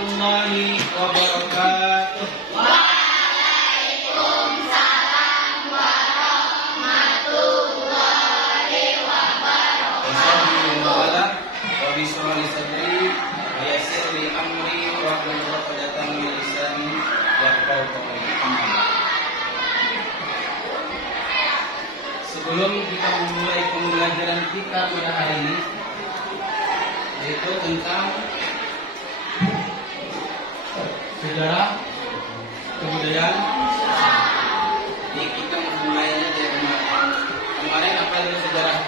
warahmatullahi wabarakatuh. Waalaikumsalam warahmatullahi wabarakatuh. Bismillahirrahmanirrahim. Wa bismillah sadri wa yassir li amri wa hlul 'uqdatam min lisani yafqahu qawli. Sebelum kita memulai pembelajaran kita pada hari ini, yaitu tentang sejarah kebudayaan, ini kita memulainya dari kemarin apa itu sejarah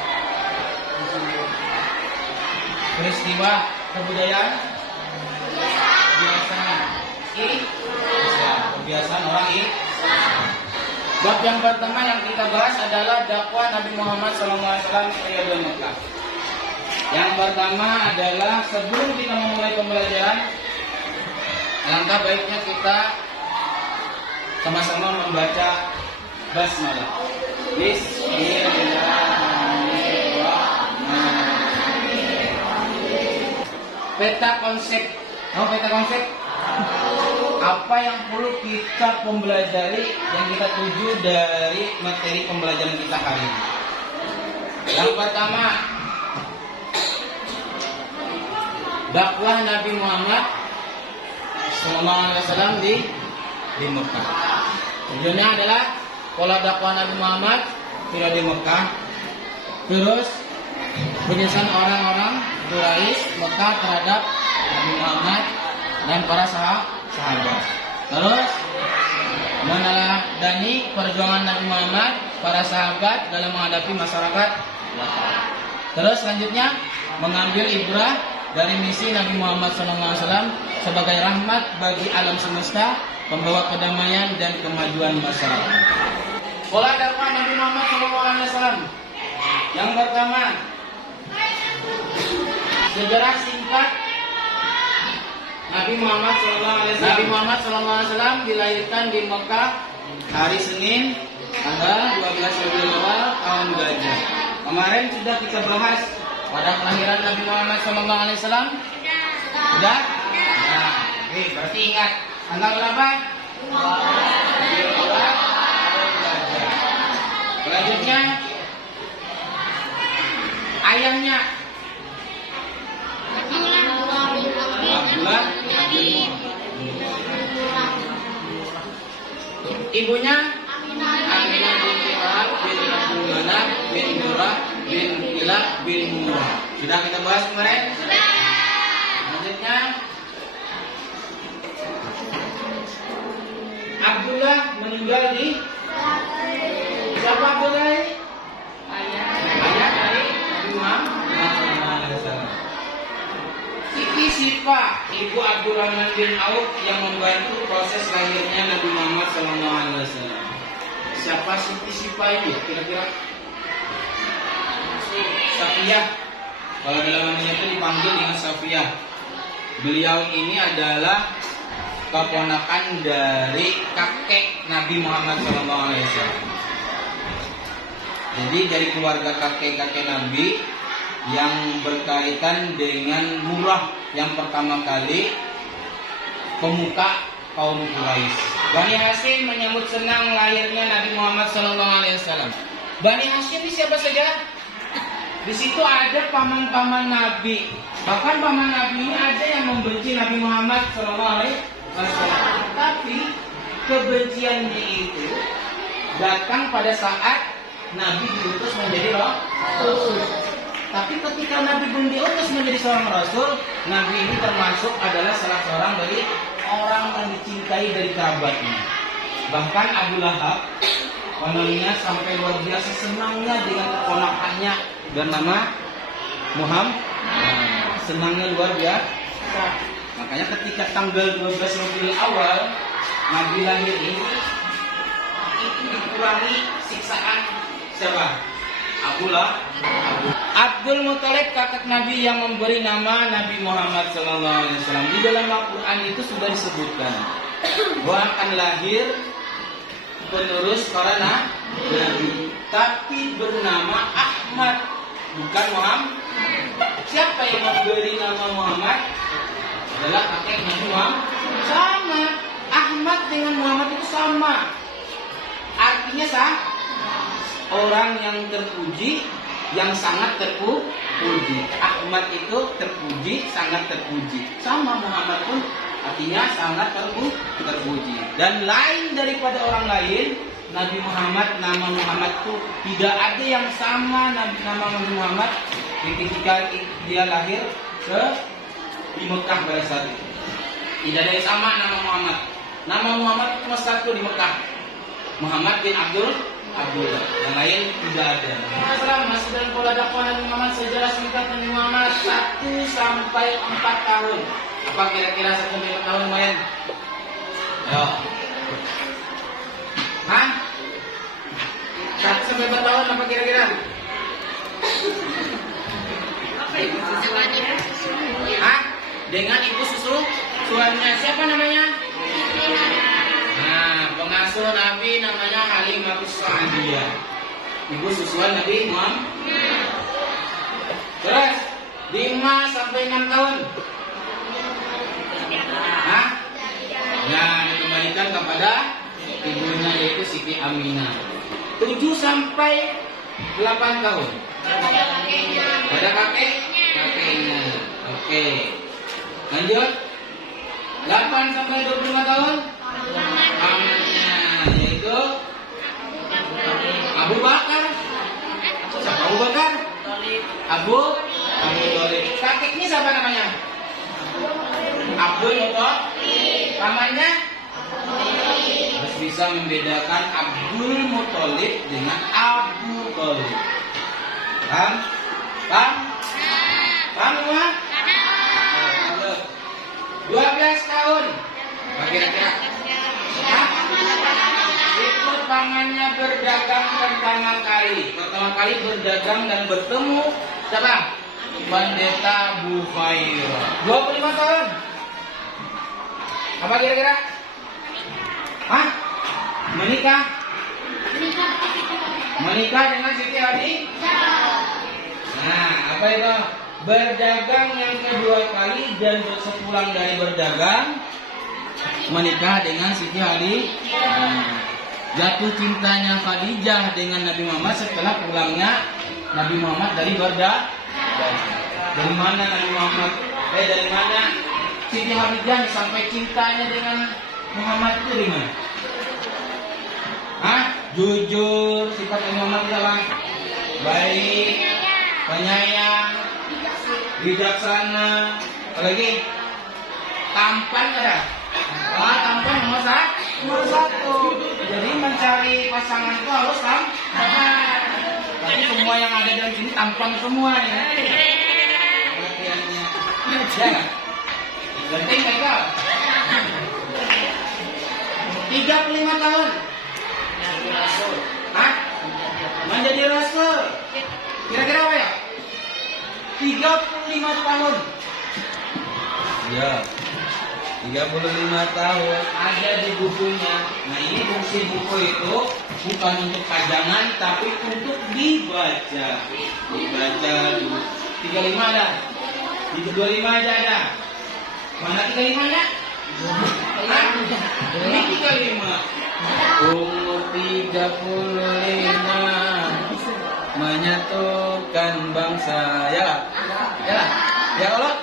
peristiwa kebudayaan kebiasaan orang Bab yang pertama yang kita bahas adalah dakwah Nabi Muhammad SAW periode Mekah. Yang pertama adalah sebelum kita memulai pembelajaran, alangkah baiknya kita sama-sama membaca basmalah. Bismillahirrahmanirrahim. Peta konsep. Peta konsep? Apa yang perlu kita pelajari yang kita tuju dari materi pembelajaran kita hari ini? Yang pertama, dakwah Nabi Muhammad SAW di Mekah. Tujuannya adalah pola dakwah Nabi Muhammad di Mekah. Terus penjelasan orang-orang Quraisy Mekah terhadap Nabi Muhammad dan para sahabat. Terus meneladani perjuangan Nabi Muhammad, para sahabat dalam menghadapi masyarakat. Terus selanjutnya mengambil ibrah dari misi Nabi Muhammad SAW sebagai rahmat bagi alam semesta, pembawa kedamaian dan kemajuan masyarakat. Pola dakwah Nabi Muhammad SAW. Yang pertama, sejarah singkat Nabi Muhammad SAW dilahirkan di Mekah hari Senin tanggal 12 Rabiul Awal tahun Gajah. Kemarin sudah kita bahas pada kelahiran Nabi Muhammad SAW. Sudah? Nah, berarti ingat tanggal berapa? 12 Rabiul Awal tahun Gajah. Selanjutnya ayahnya Abdullah, ibunya Aminah binti Wahab bin Abdul Manaf bin Murrah bin Kilab bin Murrah. Sudah kita bahas kemarin? Sudah. Selanjutnya Abdullah meninggal di siapa Abdullah? Ayah dari Nabi Muhammad. Siti Sipa, ibu Abdurrahman bin Auf yang membantu proses lahirnya Nabi Muhammad SAW. Siapa Siti Sipa ini? Kira-kira? Safiyah. Kalau dalam namanya itu dipanggil dengan Safiyah. Beliau ini adalah keponakan dari kakek Nabi Muhammad SAW. Jadi dari keluarga kakek-kakek Nabi yang berkaitan dengan Murrah yang pertama kali pemuka kaum Quraisy. Bani Hashim menyambut senang lahirnya Nabi Muhammad SAW. Bani Hashim ini siapa saja? Di situ ada paman-paman Nabi. Bahkan paman Nabi ini ada yang membenci Nabi Muhammad SAW. Tapi kebenciannya itu datang pada saat Nabi diutus menjadi Rasul. Tapi ketika Nabi belum diutus menjadi seorang Rasul, Nabi ini termasuk adalah salah seorang dari orang yang dicintai dari kerabatnya. Bahkan Abu Lahab, kononnya sampai luar biasa senangnya dengan keponakannya bernama Muhammad. Senangnya luar biasa. Makanya ketika tanggal 12 Rabiul Awal Nabi lahir ini, itu dikurangi siksaan siapa? Abdul Muthalib, kakek Nabi yang memberi nama Nabi Muhammad SAW. Di dalam Al-Quran itu sudah disebutkan bahwa akan lahir penerus para Nabi, tapi bernama Ahmad, bukan Muhammad. Siapa yang memberi nama Muhammad? adalah kakek Nabi Muhammad. Sama. Ahmad dengan Muhammad itu sama. Artinya orang yang terpuji, yang sangat terpuji. Ahmad itu terpuji, sangat terpuji. Sama Muhammad pun artinya sangat terpuji. Dan lain daripada orang lain, Nabi Muhammad, nama Muhammad itu tidak ada yang sama nama Nabi Muhammad ketika dia lahir di Mekah pada saat itu. Tidak ada yang sama nama Muhammad. Nama Muhammad cuma satu di Mekah. Muhammad bin Abdullah. Yang lain tidak ada. Assalamualaikum, masih dalam pola dakwah Nabi Muhammad. Sejarah singkat Nabi Muhammad 1 sampai 4 tahun. Apa kira-kira 1 sampai 4 tahun lumayan? Ayo. Hah? 1 sampai 4 tahun apa kira-kira? Hah? Dengan ibu suaminya. Siapa namanya? Nah, pengasuh Nabi namanya Halimatus Sa'diyah. Ibu susuan Nabi Muhammad. Terus 5 sampai 6 tahun. Hah? Nah, dikembalikan kepada ibunya yaitu Siti Aminah. 7 sampai 8 tahun. Pada kakeknya. Oke. Lanjut. 8 sampai 25 tahun. Pamannya yaitu Abu Bakar. Siapa Abu Bakar? Abu Thalib. Kakeknya siapa namanya? Abdul Muthalib. Pamannya harus bisa membedakan Abdul Muthalib dengan Abu Thalib. Paham? Paham? Paham semua? 12 tahun. Apa kira-kira? Ikut pamannya berdagang pertama kali. Pertama kali berdagang dan bertemu siapa? Pendeta Bukhairah. 25 tahun. Apa kira-kira? Hah? Menikah dengan Siti Khadijah. Nah, apa itu? Berdagang yang kedua kali dan sepulang dari berdagang menikah dengan Siti Khadijah. Jatuh cintanya Khadijah dengan Nabi Muhammad setelah pulangnya Nabi Muhammad dari berdagang. Dari mana Nabi Muhammad? Dari mana Siti Khadijah sampai cintanya dengan Muhammad itu dari mana? Hah? Jujur, sifat Muhammad adalah baik, penyayang, bijaksana, apalagi tampan ada. Tampan nomor 1. Jadi mencari pasangan itu harus tampan. Tapi semua yang ada dalam sini tampan semua ya. Perhatiannya. Ya. Penting mereka. 35 tahun. Hah? Menjadi rasul. Kira-kira apa ya? 35 tahun. Ya. 35 tahun ada di bukunya. Nah, ini fungsi buku itu bukan untuk pajangan tapi untuk dibaca. Dibaca dulu. 35 ada. 25 aja ada. Mana 35-nya? Hah? Ini 35. Umur 35 menyatukan bangsa. Ya lah. Ya lah. Ya Allah.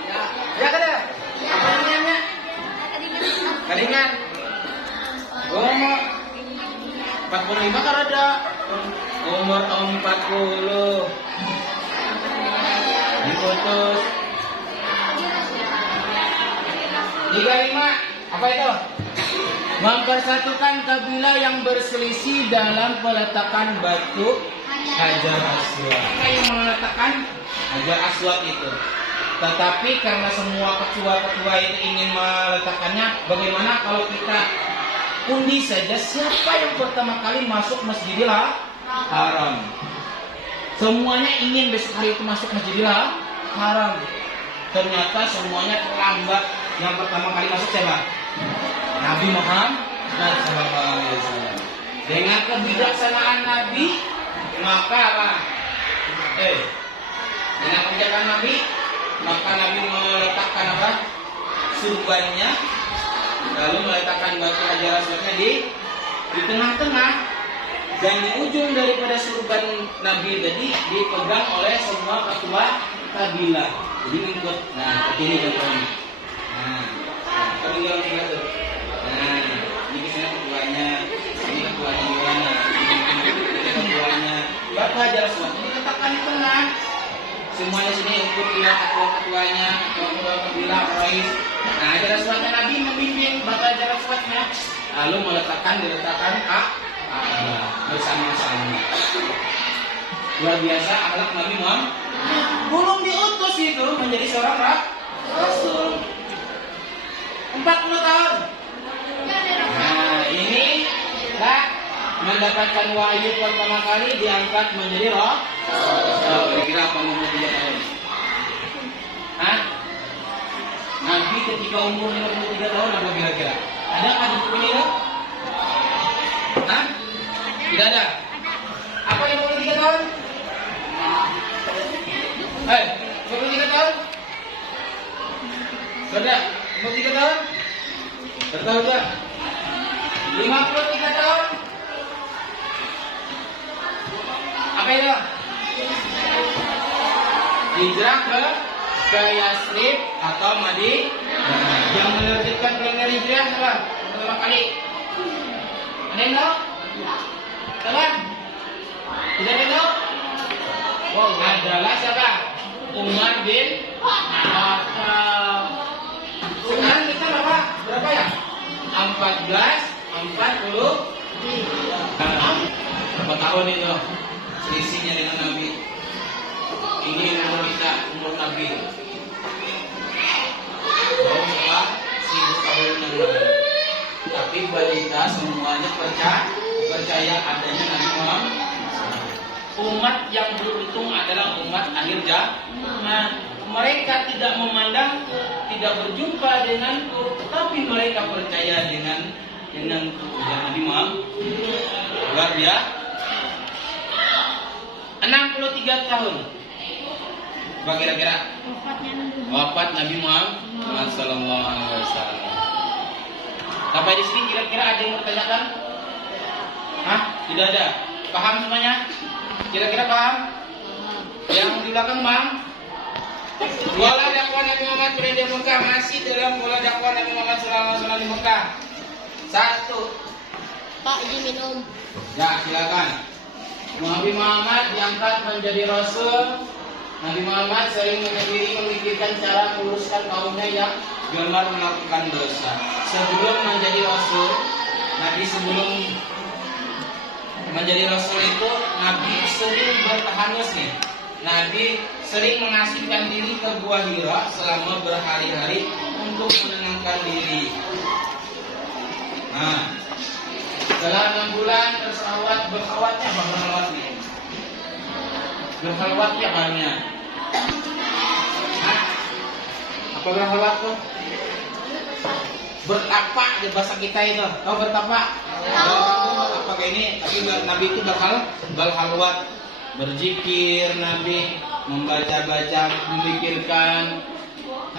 Ya kan ya? Apa namanya? Kadingan. Umur 45 kan ada. Umur 40 diputus. 35. Apa itu? Mempersatukan kabilah yang berselisih dalam peletakan batu Hajar Aswad. Siapa yang meletakkan Hajar Aswad itu? Tetapi karena semua ketua-ketua itu ingin meletakkannya, bagaimana kalau kita undi saja siapa yang pertama kali masuk Masjidil Haram? Semuanya ingin besok hari itu masuk Masjidil Haram. Ternyata semuanya terlambat. Yang pertama kali masuk siapa? Nabi Muhammad SAW. Dengan kebijaksanaan Nabi, maka apa? Dengan kebijaksanaan Nabi, maka Nabi meletakkan apa? surbannya, lalu meletakkan batu hajar aswadnya di tengah-tengah, dan di ujung daripada surban Nabi tadi dipegang oleh semua ketua kabilah. Jadi ngikut. Nah, seperti ini contohnya. Nah, ketinggalan tiga tuh. Nah, ini kesini ketuanya, ini ketuanya gimana? Ini ketuanya. Batu hajar aswad diletakkan di tengah. Semuanya sini ikut lihat ketua-ketuanya, ketua kabilah Quraisy. Nah, hajar aswadnya Nabi membimbing batu hajar aswadnya, lalu diletakkan bersama-sama. Luar biasa akhlak Nabi Muhammad. Belum diutus itu menjadi seorang rasul. 40 tahun. Nah, ini lah mendapatkan wahyu pertama kali diangkat menjadi rasul. Kira-kira apa umur 3 tahun? Hah? Nabi ketika umur 53 tahun apa kira-kira? Ada nggak di buku ini? Hah? Tidak ada. Apa yang 53 tahun? 53 tahun? Sudah? 53 tahun? Bertahu tak? 53 tahun? Apa itu? Hijrah ke Yasrib atau Madinah. Yang menerbitkan kalender hijrah apa? Pertama kali. Ada yang tahu? Kawan? Tidak ada yang tahu? Wow, adalah siapa? Umar bin Khattab. Sekarang kita berapa ya? 40. Berapa tahun itu? Selisihnya dengan Nabi. Ini umur kita, umur Nabi. Oh, 1000 tahun yang lalu. Tapi balita semuanya percaya adanya Nabi Muhammad. Umat yang beruntung adalah umat akhir zaman. Mereka tidak memandang, tidak berjumpa denganku, tapi mereka percaya dengan Nabi Muhammad. Luar biasa. 63 tahun. Apa kira-kira? Wafat Nabi Muhammad sallallahu alaihi wasallam. Sampai di sini kira-kira ada yang bertanyakan? Hah? Tidak ada. Paham semuanya? Kira-kira paham? Yang di belakang paham? Pola dakwah Nabi Muhammad berada di Mekah, masih dalam pola dakwah Nabi Muhammad sallallahu alaihi wasallam di Mekah. 1. Pak, izin minum. Ya, silakan. Nabi Muhammad diangkat menjadi rasul. Nabi Muhammad sering menyendiri memikirkan cara meluruskan kaumnya yang gemar melakukan dosa. Sebelum menjadi rasul, Nabi sebelum menjadi rasul itu Nabi sering bertahanus nih. Nabi sering mengasingkan diri ke Gua Hira selama berhari-hari untuk menenangkan diri. Nah, setelah 6 bulan berkhawatnya apa berkhawat nih? Berkhawatnya banyak. Hah? Apa berkhawat tuh? Bertapak di bahasa kita itu. Tahu bertapak? Apa kayak ini? Tapi Nabi itu berhalwat, berzikir. Nabi membaca-baca, memikirkan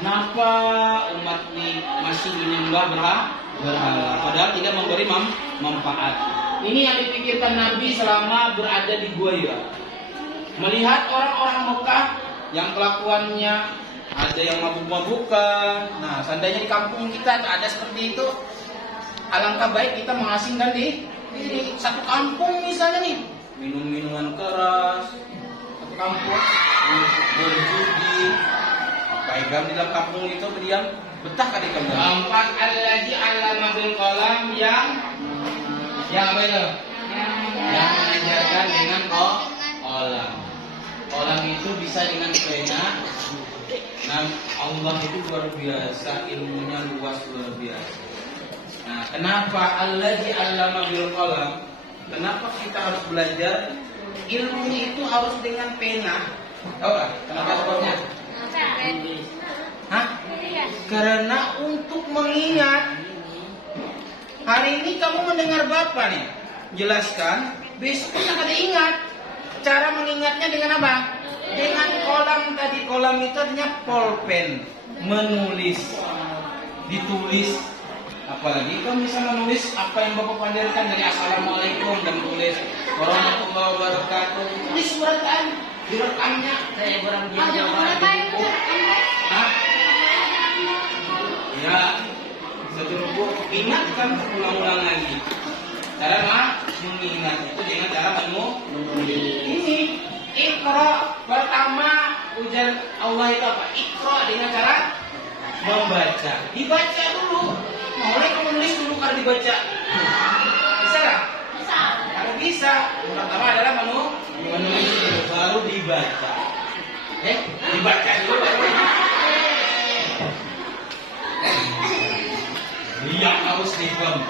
kenapa umat ini masih menyembah berhala, padahal tidak memberi manfaat. Ini yang dipikirkan Nabi selama berada di Gua Hira. Melihat orang-orang Mekah yang kelakuannya ada yang mabuk-mabukan. Nah, seandainya di kampung kita ada seperti itu, alangkah baik kita mengasingkan di satu kampung misalnya nih, minum-minuman keras, satu kampung berjudi, baiklah di dalam kampung itu berdiam, betah kan di kampung. 4. Allazi 'allama bil qalam, yang apa itu? Yang mengajarkan dengan qalam. Qalam itu bisa dengan pena. Nah, Allah itu luar biasa, ilmunya luas luar biasa. Nah, kenapa allazi 'allama bil qalam? Kenapa kita harus belajar ilmu itu harus dengan pena? Tahu nggak? Kenapa sebabnya? Hah? Karena untuk mengingat. Hari ini kamu mendengar Bapak nih jelaskan, besok kita akan ingat. Cara mengingatnya dengan apa? Dengan kolam tadi. Kolam itu artinya pulpen, menulis. ditulis. Apalagi kan bisa menulis apa yang Bapak pandirkan dari Assalamualaikum dan tulis warahmatullahi wabarakatuh. Tulis suratan, direkamnya. Saya kurang Oh, dia jangan jawab. lupa itu. Hah? Ya, setelah ingatkan ulang-ulang lagi. Cara mengingat itu dengan cara menulis. Ini Iqra pertama ujar Allah itu apa? Iqra dengan cara membaca. Dibaca dulu. Mulai kamu menulis dulu kalau dibaca. Bisa nggak? Bisa. Kalau bisa, pertama adalah menulis dulu, baru dibaca. Dibaca dulu baru. Dia harus dibam.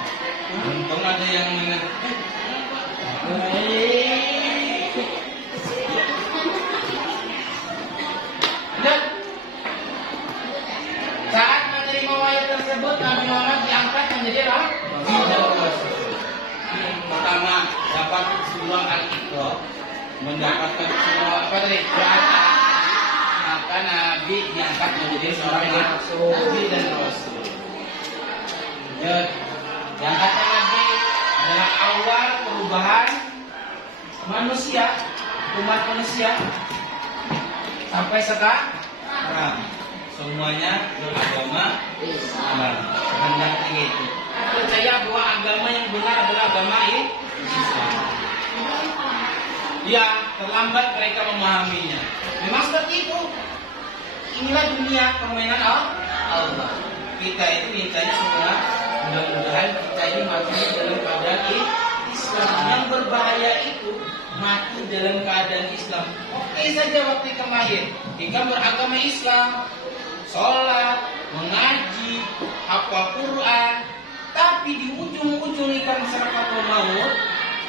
Untung ada yang mengingat. Dan saat menerima wahyu tersebut, Nabi Muhammad diangkat menjadi Rasul. Pertama dapat surah Al-Iqra, mendapatkan surah apa tadi? Maka Nabi diangkat menjadi seorang Nabi dan Rasul. Yang kata Nabi adalah awal perubahan manusia, umat manusia sampai sekarang semuanya beragama Islam. Hendaknya itu percaya bahwa agama yang benar adalah agama Islam. Ya, terlambat mereka memahaminya. Memang seperti itu. Inilah dunia permainan Allah. Kita itu mintanya semua mudah-mudahan kita ini mati dalam keadaan Islam. Yang berbahaya itu mati dalam keadaan Islam. Oke saja waktu kita lahir, kita beragama Islam, sholat, mengaji, hafal Quran, tapi di ujung-ujung ikan masyarakat maut,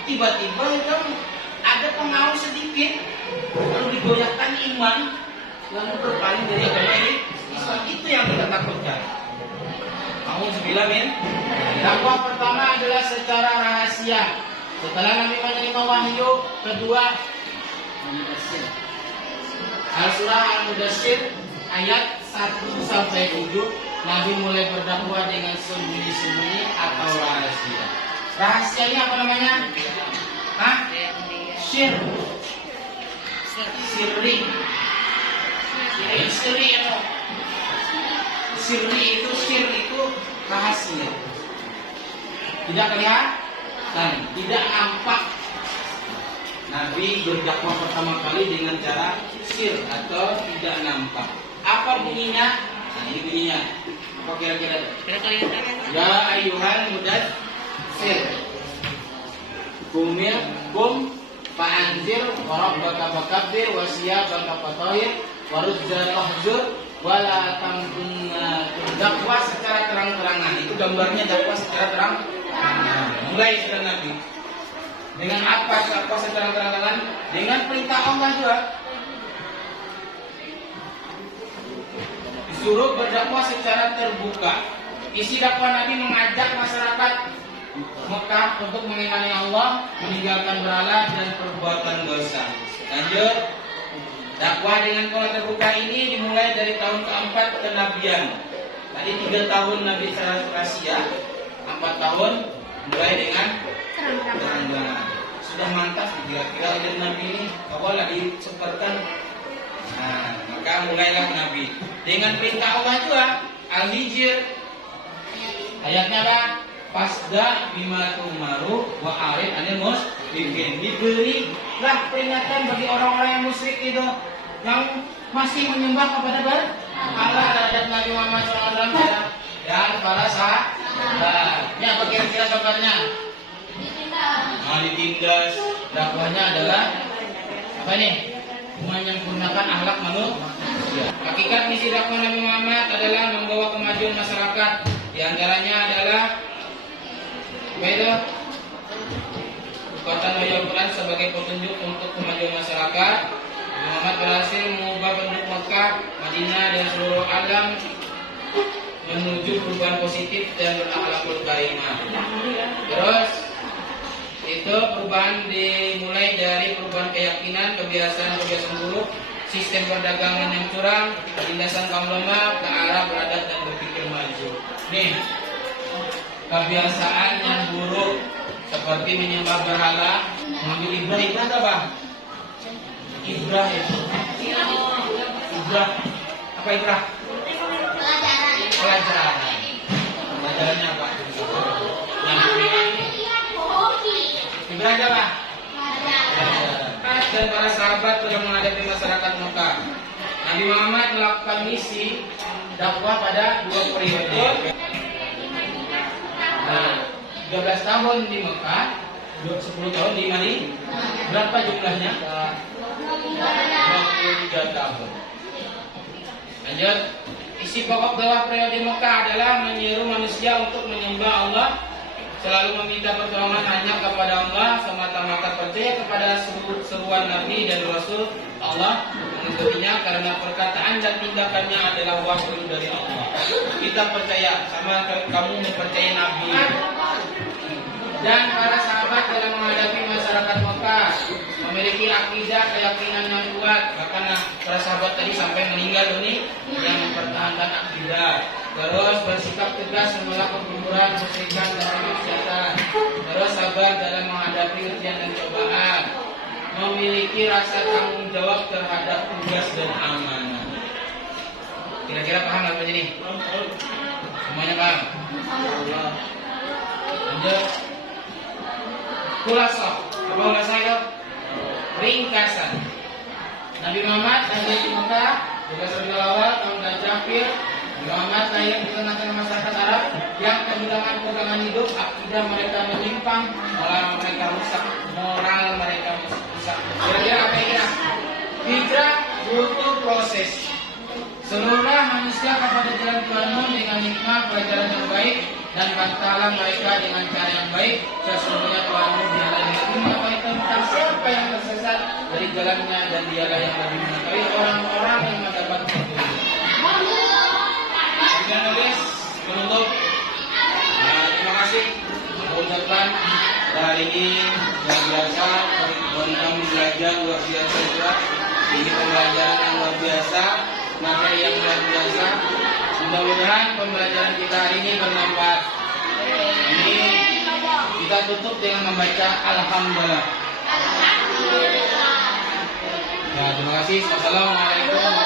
tiba-tiba itu ada pengaruh sedikit, lalu digoyahkan iman, lalu berpaling dari agama Islam. Itu yang kita takutkan. Alhamdulillah min. Dakwah pertama adalah secara rahasia. Setelah Nabi menerima wahyu, kedua Al-Surah Al-Mudassir ayat 1 sampai 7, Nabi mulai berdakwah dengan sembunyi-sembunyi atau rahasia. Rahasianya apa namanya? Hah? Sirri. Sirri itu rahasia. Tidak kelihatan, tidak nampak. Nabi berdakwah pertama kali dengan cara sir atau tidak nampak. Apa bunyinya? Nah, ini bunyinya. Apa kira-kira? Ya ayyuhal mudatsir kum fa'anzir wa rabbaka fakabbir wa siyabaka fatahhir wa rujza tahjur wa la tamkunna. Dakwah secara terang-terangan. Itu gambarnya dakwah secara terang-terangan. Mulai sudah Nabi. Dengan apa dakwah secara terang-terangan? Dengan perintah Allah juga. Disuruh berdakwah secara terbuka. Isi dakwah Nabi mengajak masyarakat Mekah untuk mengimani Allah, meninggalkan berhala dan perbuatan dosa. Lanjut, dakwah dengan pola terbuka ini dimulai dari tahun keempat kenabian. Tadi 3 tahun Nabi secara rahasia, 4 tahun mulai dengan terang-terangan. Sudah mantap kira-kira oleh Nabi ini, awalnya disebarkan. Nah, maka mulailah Nabi dengan perintah Allah juga. Al-Hijr ayatnya apa? Fasda bima tumaru wa arid anil musyrikin. Diberilah peringatan bagi orang-orang yang musyrik itu, yang masih menyembah kepada Allah terhadap Nabi Muhammad SAW dan para sahabat. Ini apa kira-kira gambarnya? Ditindas. Dakwahnya adalah apa nih? Menyempurnakan akhlak manusia. Hakikat misi dakwah Nabi Muhammad adalah membawa kemajuan masyarakat. Di antaranya adalah apa itu? Kekuatan Al-Quran sebagai petunjuk untuk kemajuan masyarakat. Muhammad berhasil mengubah penduduk Mekah, Madinah dan seluruh alam menuju perubahan positif dan berakhlakul karimah. Terus itu perubahan dimulai dari perubahan keyakinan, kebiasaan buruk, sistem perdagangan yang curang, penindasan kaum lemah ke arah beradat dan berpikir maju. Nih, kebiasaan yang buruk seperti menyembah berhala, mengambil ibrah apa bang? Ibrah itu. Ibrah. Apa ibrah? Pelajaran. Pelajarannya apa? Nah, ibrah apa? Dan para sahabat pada menghadapi masyarakat Mekah. Nabi Muhammad melakukan misi dakwah pada 2 periode. Nah, 13 tahun di Mekah, 10 tahun di Madinah. Berapa jumlahnya? 23 tahun. Lanjut. Isi pokok dakwah periode Mekah adalah menyeru manusia untuk menyembah Allah, selalu meminta pertolongan hanya kepada Allah, semata-mata percaya kepada seruan Nabi dan Rasul Allah, mengikutinya karena perkataan dan tindakannya adalah wahyu dari Allah. Kita percaya, sama kamu mempercayai Nabi. Dan para sahabat dalam menghadapi masyarakat Mekah memiliki akidah keyakinan yang kuat. Bahkan para sahabat tadi sampai meninggal ini yang mempertahankan akidah. Terus bersikap tegas menolak kekufuran, kesyirikan dan kemaksiatan. Terus sabar dalam menghadapi ujian dan cobaan. Memiliki rasa tanggung jawab terhadap tugas dan amanah. Kira-kira paham apa ini? Semuanya paham? Lanjut. Khulasa. Apa khulasa itu? Ringkasan. Nabi Muhammad lahir di Mekah 13 Rabiul Awal tahun Hijriah. Muhammad lahir di tengah-tengah masyarakat Arab yang kehilangan pegangan hidup, akidah mereka menyimpang, moral mereka rusak. Kira-kira apa yang hijrah butuh proses. Seluruhnya manusia kepada jalan Tuhanmu dengan hikmah, pelajaran yang baik, dan bantalan mereka dengan cara yang baik. Sesungguhnya Tuhanmu dialah yang lebih mengetahui tentang siapa yang tersesat dari jalannya, dan dialah yang lebih mengetahui orang-orang yang mendapat petunjuk. Kita nulis menutup. Terima kasih. Mengucapkan hari ini luar biasa, kami belajar luar biasa juga. Ini pembelajaran yang luar biasa, materi yang luar biasa. Mudah-mudahan pembelajaran kita hari ini bermanfaat. Ini kita tutup dengan membaca Alhamdulillah. Ya, terima kasih. Wassalamualaikum.